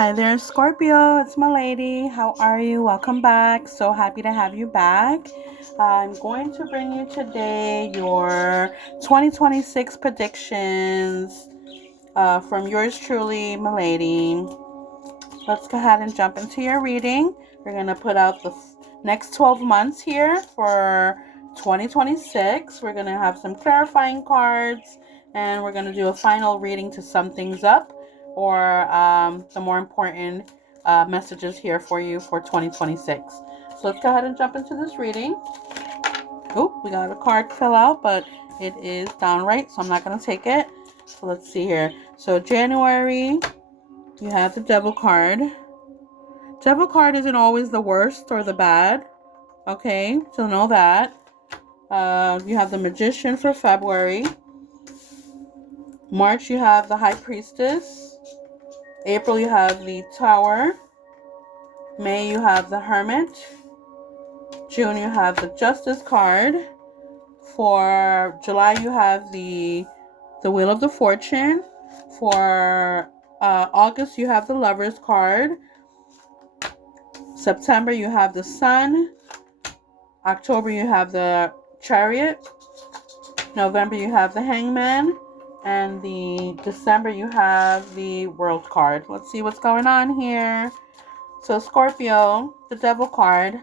Hi there, Scorpio. It's Milady. How are you? Welcome back. So happy to have you back. I'm going to bring you today your 2026 predictions from yours truly, Milady. Let's go ahead and jump into your reading. We're going to put out the next 12 months here for 2026. We're going to have some clarifying cards, and we're going to do a final reading to sum things up, or the more important messages here for you for 2026. So let's go ahead and jump into this reading. Oh, we got a card fill out, but it is downright, so I'm not going to take it. So let's see here. So January, you have the Devil card. Devil card isn't always the worst or the bad. Okay, so know that. You have the Magician for February. March, you have the High Priestess. April, you have the Tower. May, you have the Hermit. June, you have the Justice card. For July, you have the Wheel of the Fortune. For August, you have the Lovers card. September, you have the Sun. October, you have the Chariot. November, you have the Hangman. And the December, you have the World card. Let's see what's going on here. So Scorpio, the Devil card.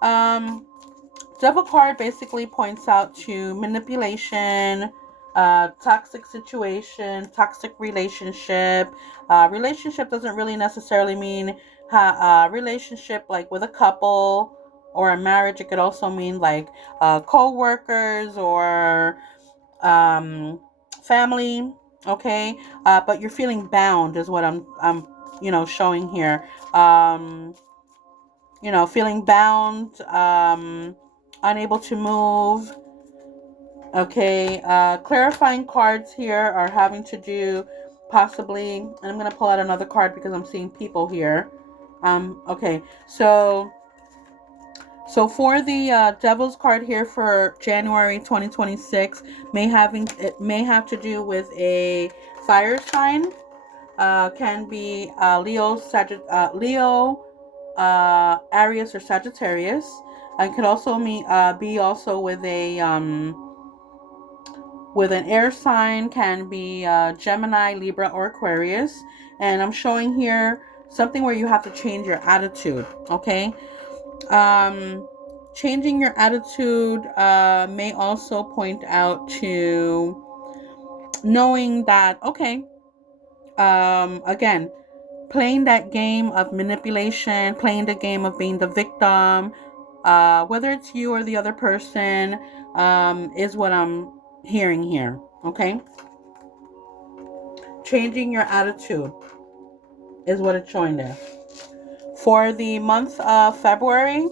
Devil card basically points out to manipulation, toxic situation, toxic relationship. Relationship doesn't really necessarily mean relationship like with a couple or a marriage. It could also mean like co-workers or family. Okay, but you're feeling bound is what I'm showing here. Feeling bound, unable to move. Okay, clarifying cards here are having to do possibly, and I'm going to pull out another card because I'm seeing people here. Okay, so for the Devil's card here for January 2026, it may have to do with a fire sign. Can be Leo, Aries, or Sagittarius. It could also be also with an air sign. Can be Gemini, Libra, or Aquarius. And I'm showing here something where you have to change your attitude. Okay. Changing your attitude may also point out to knowing that, okay, again, playing that game of manipulation, playing the game of being the victim, whether it's you or the other person, is what I'm hearing here. Okay? Changing your attitude is what it's showing there. For the month of February,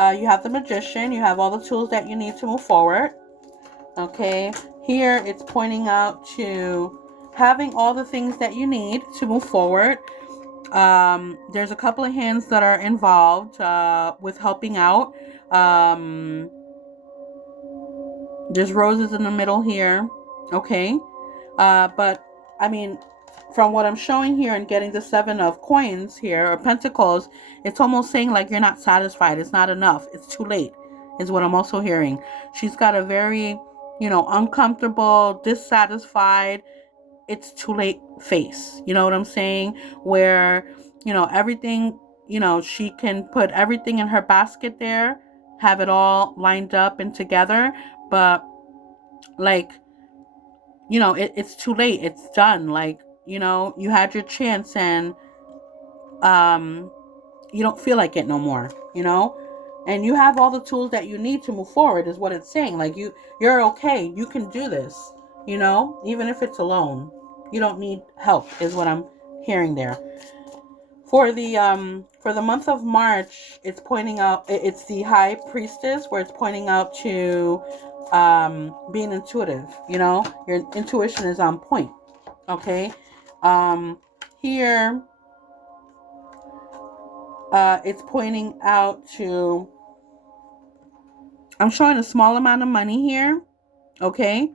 you have the Magician. You have all the tools that you need to move forward. Okay? Here, it's pointing out to having all the things that you need to move forward. There's a couple of hands that are involved with helping out. There's roses in the middle here. Okay. But I mean, from what I'm showing here and getting the 7 of coins here, or pentacles, it's almost saying like you're not satisfied. It's not enough. It's too late, is what I'm also hearing. She's got a very, uncomfortable, dissatisfied, it's too late face. You know what I'm saying? Where, everything, she can put everything in her basket there, have it all lined up and together, but like, it's too late. It's done. Like, you had your chance and you don't feel like it no more, and you have all the tools that you need to move forward is what it's saying. Like you're okay. You can do this, even if it's alone. You don't need help is what I'm hearing there. For the month of March, it's pointing out, it's the High Priestess, where it's pointing out to being intuitive. Your intuition is on point. Okay. Here it's pointing out to, I'm showing a small amount of money here. Okay.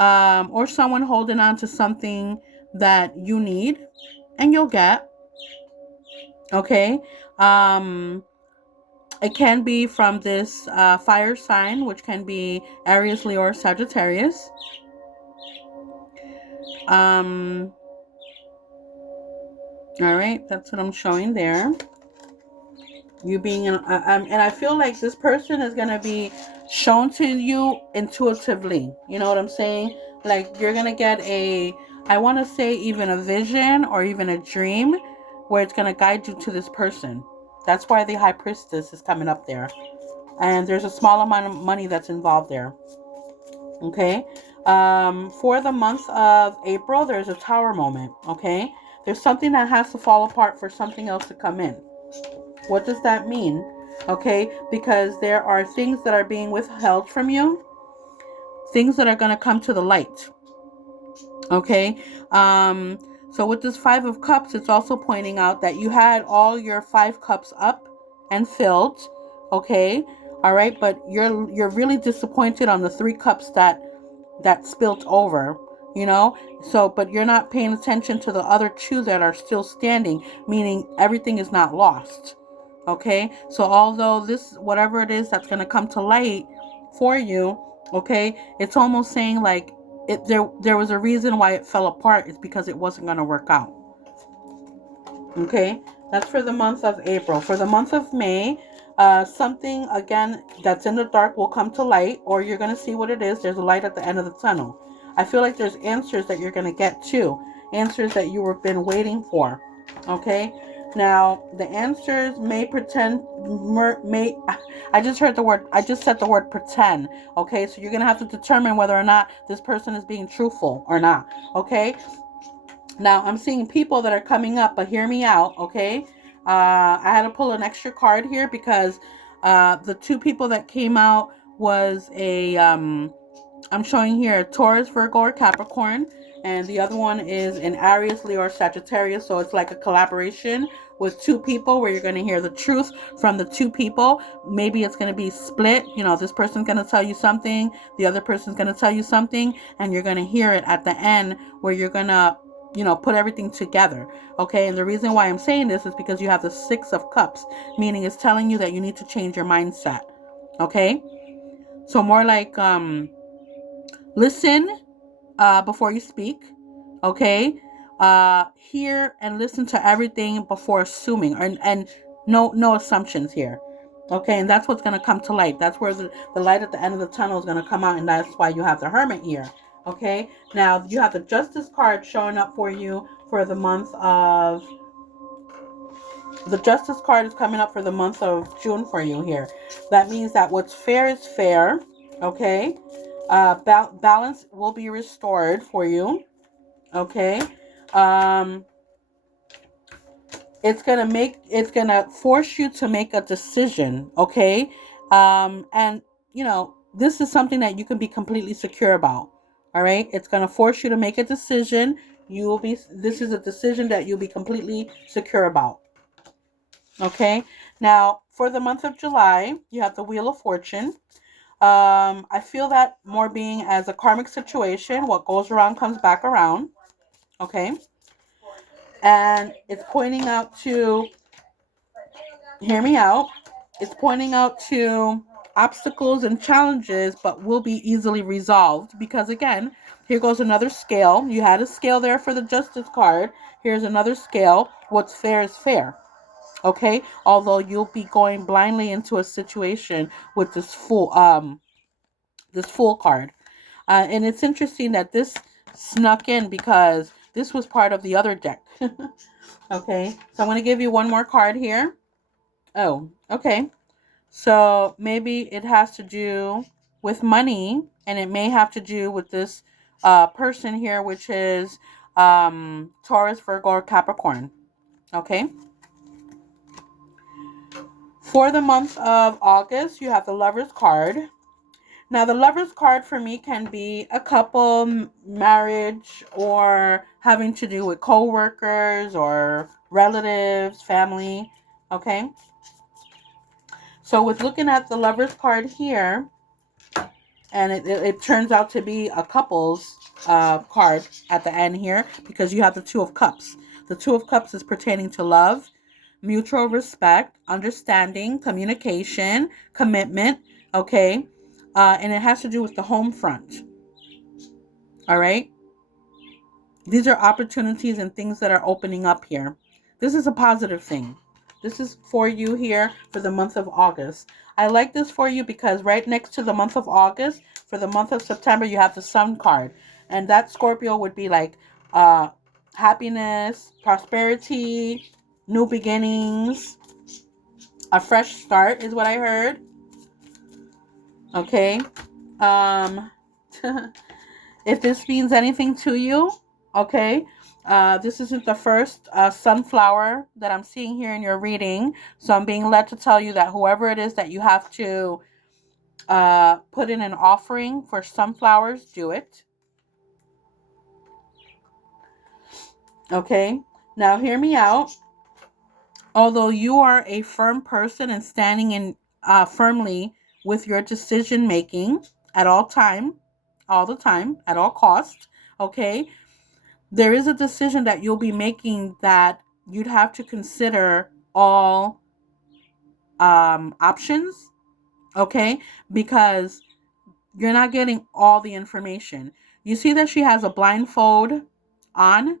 Or someone holding on to something that you need and you'll get. Okay. It can be from this fire sign, which can be Aries, Leo, or Sagittarius. All right, that's what I'm showing there. You being and I feel like this person is gonna be shown to you intuitively. You know what I'm saying? Like you're gonna get I want to say even a vision or even a dream where it's gonna guide you to this person. That's why the High Priestess is coming up there, and there's a small amount of money that's involved there. Okay. For the month of April, there's a Tower moment. Okay. There's something that has to fall apart for something else to come in. What does that mean? Okay, because there are things that are being withheld from you, things that are going to come to the light. Okay, so with this Five of Cups, it's also pointing out that you had all your 5 cups up and filled. Okay, all right, but you're really disappointed on the 3 cups that spilt over, you know. So but you're not paying attention to the other 2 that are still standing, meaning everything is not lost. Okay, so although this, whatever it is that's going to come to light for you, okay, it's almost saying like there was a reason why it fell apart. It's because it wasn't going to work out. Okay, that's for the month of April. For the month of May, something again that's in the dark will come to light, or you're going to see what it is. There's a light at the end of the tunnel. I feel like there's answers that you're going to get too, answers that you have been waiting for. Okay, now the answers may I just said the word pretend. Okay, so you're going to have to determine whether or not this person is being truthful or not. Okay, now I'm seeing people that are coming up, but hear me out, okay? I had to pull an extra card here because the 2 people that came out was I'm showing here Taurus, Virgo, or Capricorn, and the other one is an Aries, Leo, or Sagittarius. So it's like a collaboration with 2 people where you're going to hear the truth from the 2 people. Maybe it's going to be split. You know, this person's going to tell you something, the other person's going to tell you something, and you're going to hear it at the end where you're going to, you know, put everything together. Okay, and the reason why I'm saying this is because you have the 6 of Cups, meaning it's telling you that you need to change your mindset. Okay, so more like listen before you speak. Okay, hear and listen to everything before assuming, and no assumptions here. Okay, and that's what's going to come to light. That's where the light at the end of the tunnel is going to come out, and that's why you have the Hermit here. Okay, now you have the Justice card showing up for you for the month of the Justice card is coming up for the month of June for you here. That means that what's fair is fair. Okay, balance will be restored for you. Okay, it's gonna force you to make a decision. Okay, and you know, this is something that you can be completely secure about. All right, it's gonna force you to make a decision. This is a decision that you'll be completely secure about. Okay, now for the month of July, you have the Wheel of Fortune. I feel that more being as a karmic situation. What goes around comes back around. Okay, and it's pointing out to, hear me out, it's pointing out to obstacles and challenges, but will be easily resolved because, again, here goes another scale. You had a scale there for the Justice card. Here's another scale. What's fair is fair. Okay, although you'll be going blindly into a situation with this Fool card. And it's interesting that this snuck in because this was part of the other deck. Okay, so I'm going to give you one more card here. Oh, okay. So maybe it has to do with money, and it may have to do with this person here, which is Taurus, Virgo, or Capricorn. Okay. For the month of August, you have the Lover's card. Now, the Lover's card for me can be a couple, marriage, or having to do with co-workers or relatives, family. Okay. So with looking at the Lover's card here, and it turns out to be a couple's card at the end here because you have the Two of Cups. The Two of Cups is pertaining to love. mutual respect, understanding, communication, commitment, okay? And it has to do with the home front, all right? These are opportunities and things that are opening up here. This is a positive thing. This is for you here for the month of August. I like this for you because right next to the month of August, for the month of September, you have the Sun card. And that Scorpio would be like happiness, prosperity, new beginnings, a fresh start is what I heard. Okay. Um, if this means anything to you, okay. This isn't the first sunflower that I'm seeing here in your reading. So I'm being led to tell you that whoever it is that you have to put in an offering for sunflowers, do it. Okay. Now hear me out. Although you are a firm person and standing in firmly with your decision making at all time, all the time, at all costs, okay, there is a decision that you'll be making that you'd have to consider all options, okay, because you're not getting all the information. You see that she has a blindfold on.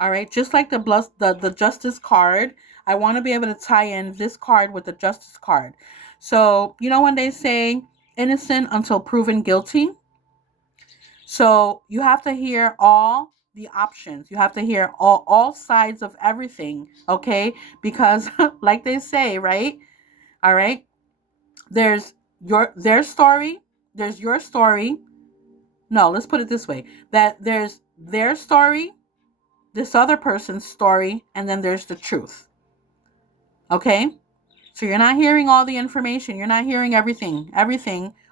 All right, just like the justice card, I want to be able to tie in this card with the justice card. So, you know when they say innocent until proven guilty? So, you have to hear all the options. You have to hear all sides of everything, okay? Because like they say, right? All right? There's their story, there's your story. No, let's put it this way. That there's their story, this other person's story, and then there's the truth. Okay? So you're not hearing all the information. You're not hearing everything,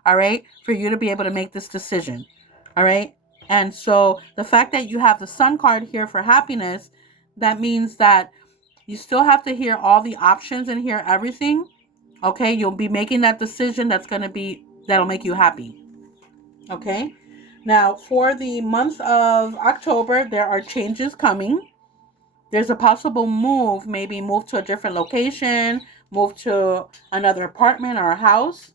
all right, for you to be able to make this decision. All right? And so the fact that you have the Sun card here for happiness, that means that you still have to hear all the options and hear everything. Okay? You'll be making that decision that'll make you happy. Okay? Now, for the month of October, there are changes coming. There's a possible move, maybe move to a different location, move to another apartment or a house,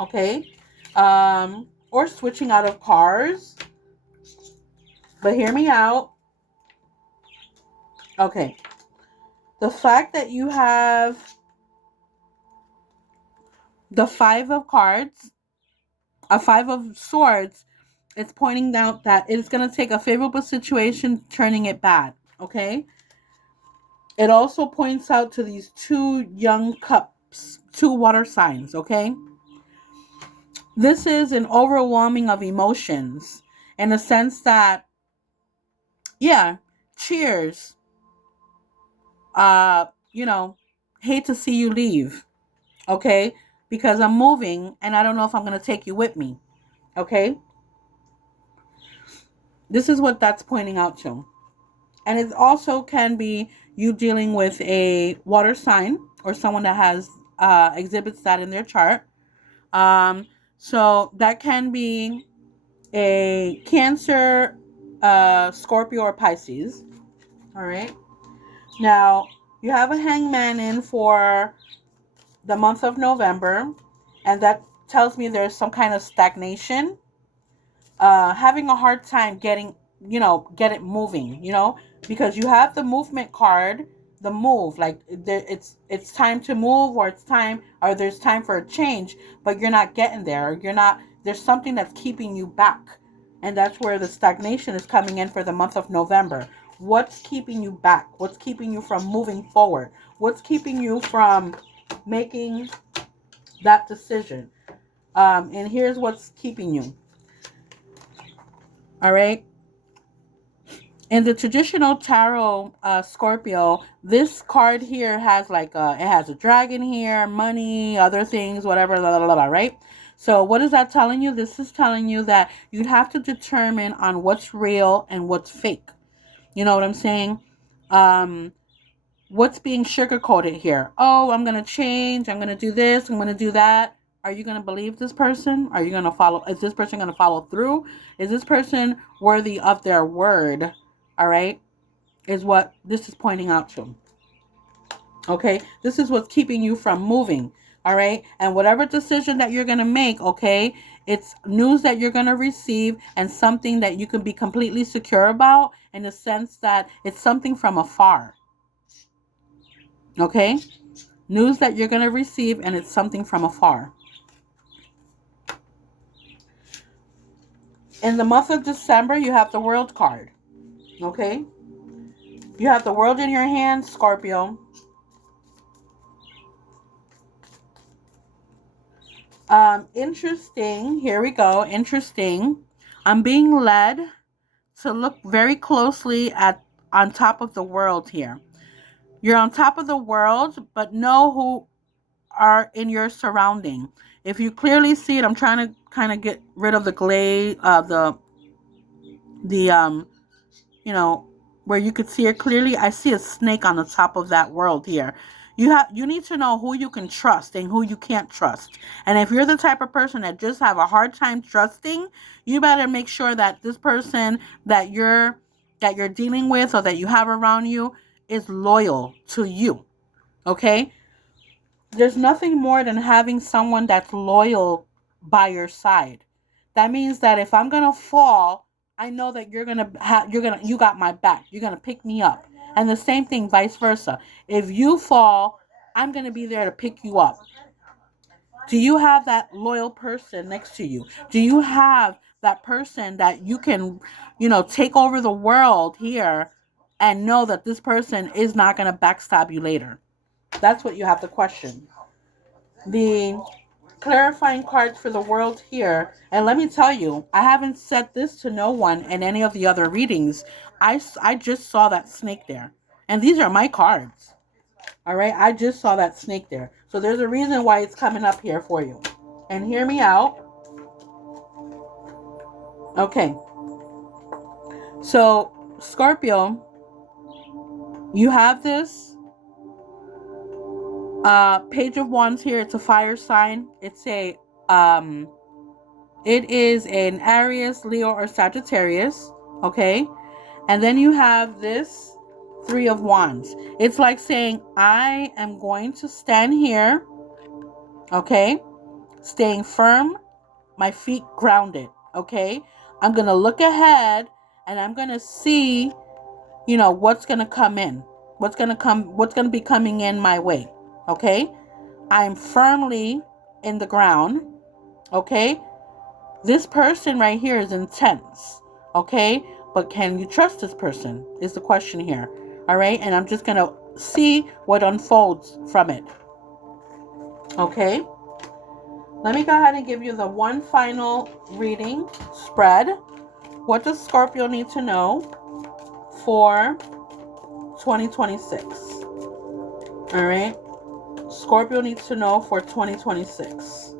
okay? Or switching out of cars. But hear me out. Okay. The fact that you have the Five of Cards, a Five of Swords, it's pointing out that it's going to take a favorable situation, turning it bad, okay? It also points out to these two young cups, two water signs, okay? This is an overwhelming of emotions in the sense that, yeah, cheers. You know, hate to see you leave, okay? Because I'm moving and I don't know if I'm going to take you with me, okay? This is what that's pointing out to. And it also can be you dealing with a water sign or someone that has exhibits that in their chart. So that can be a Cancer, Scorpio, or Pisces. All right. Now, you have a hangman in for the month of November, and that tells me there's some kind of stagnation, having a hard time get it moving, because you have the movement card, the move, like it's time to move, or there's time for a change, but you're not getting there. There's something that's keeping you back. And that's where the stagnation is coming in for the month of November. What's keeping you back? What's keeping you from moving forward? What's keeping you from making that decision? And here's what's keeping you. All right. In the traditional tarot, Scorpio, this card here has it has a dragon here, money, other things, whatever, blah, blah, blah, right? So what is that telling you? This is telling you that you'd have to determine on what's real and what's fake. You know what I'm saying? What's being sugarcoated here? Oh, I'm going to change. I'm going to do this. I'm going to do that. Are you going to believe this person? Are you going to follow? Is this person going to follow through? Is this person worthy of their word? All right. Is what this is pointing out to. Okay, this is what's keeping you from moving. All right, and whatever decision that you're going to make, okay, it's news that you're going to receive and something that you can be completely secure about, in the sense that it's something from afar. Okay, news that you're going to receive and it's something from afar. In the month of December, you have the World card. Okay, you have the World in your hand, Scorpio. Interesting. Here we go. Interesting. I'm being led to look very closely at on top of the world here. You're on top of the world, but know who are in your surrounding. If you clearly see it, I'm trying to kind of get rid of the glaze, the you know, where you could see it clearly. I see a snake on the top of that world here. You need to know who you can trust and who you can't trust. And if you're the type of person that just have a hard time trusting, you better make sure that this person that you're dealing with or that you have around you is loyal to you. Okay? There's nothing more than having someone that's loyal by your side. That means that if I'm gonna fall, I know that you got my back. You're gonna pick me up. And the same thing vice versa. If you fall, I'm gonna be there to pick you up. Do you have that loyal person next to you? Do you have that person that you can, take over the world here and know that this person is not gonna backstab you later? That's what you have to question. The clarifying cards for the world here. And let me tell you, I haven't said this to no one in any of the other readings. I just saw that snake there. And these are my cards. All right. I just saw that snake there. So there's a reason why it's coming up here for you. And hear me out. Okay. So, Scorpio, you have this Page of Wands here. It's a fire sign. It is an Aries, Leo, or Sagittarius. Okay. And then you have this Three of Wands. It's like saying, I am going to stand here. Okay. Staying firm, my feet grounded. Okay. I'm going to look ahead and I'm going to see, what's going to come in. What's going to be coming in my way. Okay. I'm firmly in the ground. Okay. This person right here is intense. Okay. But can you trust this person is the question here. All right. And I'm just going to see what unfolds from it. Okay. Let me go ahead and give you the one final reading spread. What does Scorpio need to know for 2026? All right. Scorpio needs to know for 2026.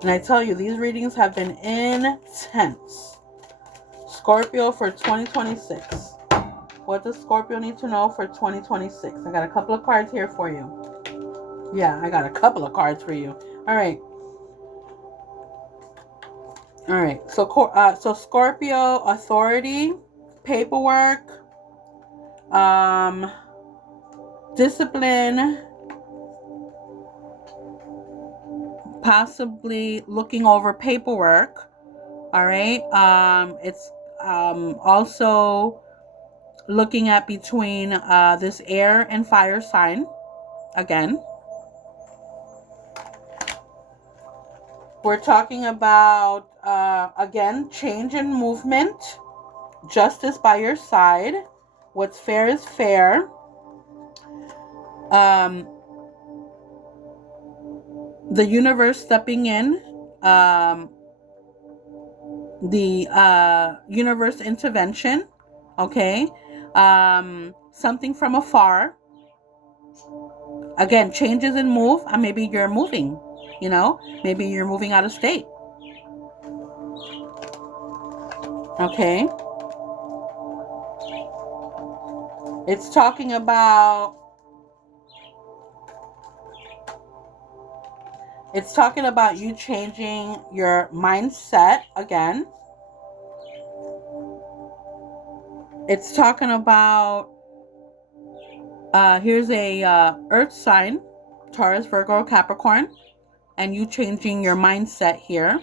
And I tell you, these readings have been intense. Scorpio for 2026. What does Scorpio need to know for 2026? I got a couple of cards here for you. Yeah, I got a couple of cards for you. All right. All right. So Scorpio, authority, paperwork, discipline, possibly looking over paperwork. All right. It's also looking at between this air and fire sign again. We're talking about again, change and movement, justice by your side. What's fair is fair. The universe stepping in. The universe intervention. Okay. Something from afar. Again, changes in move. Maybe you're moving. Maybe you're moving out of state. Okay. It's talking about you changing your mindset again. It's talking about Here's a earth sign, Taurus, Virgo, Capricorn, and you changing your mindset here.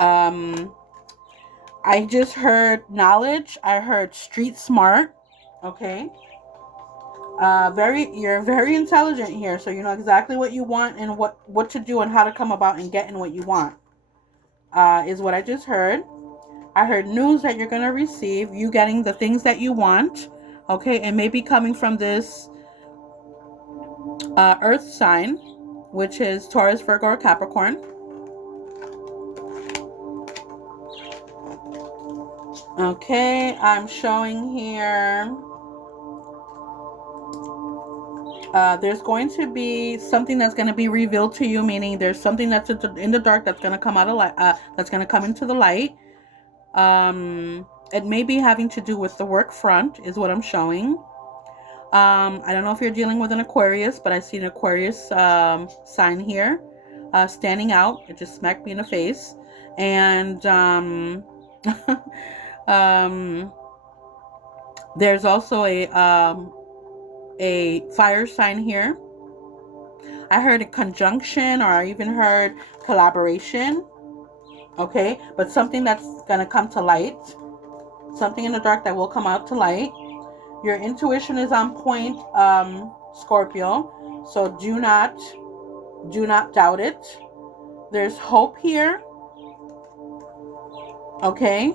I just heard knowledge. I heard street smart. Okay. You're very intelligent here, so you know exactly what you want and what to do and how to come about and getting what you want. Is what I just heard. I heard news that you're gonna receive. You getting the things that you want. Okay, and maybe coming from this Earth sign, which is Taurus, Virgo, or Capricorn. Okay, I'm showing here. There's going to be something that's going to be revealed to you, meaning there's something that's in the dark that's going to come out of light. That's going to come into the light. It may be having to do with the work front, is what I'm showing. I don't know if you're dealing with an Aquarius, but I see an Aquarius sign here, standing out. It just smacked me in the face, and there's also a fire sign here. I heard a conjunction, or I even heard collaboration. Okay, but something that's gonna come to light, something in the dark that will come out to light. Your intuition is on point, Scorpio, so do not doubt it. There's hope here. Okay.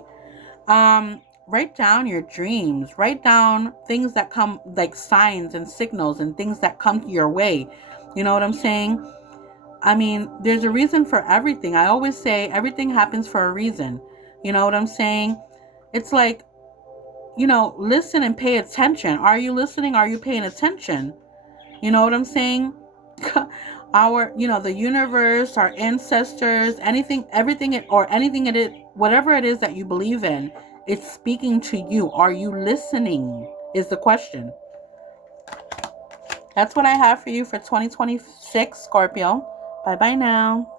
Write down your dreams. Write down things that come, like signs and signals and things that come your way. You know what I'm saying? I mean, there's a reason for everything. I always say everything happens for a reason. You know what I'm saying? It's like, you know, listen and pay attention. Are you listening? Are you paying attention? You know what I'm saying? The universe, our ancestors, everything it is, whatever it is that you believe in, it's speaking to you. Are you listening? Is the question. That's what I have for you for 2026, Scorpio. Bye bye now.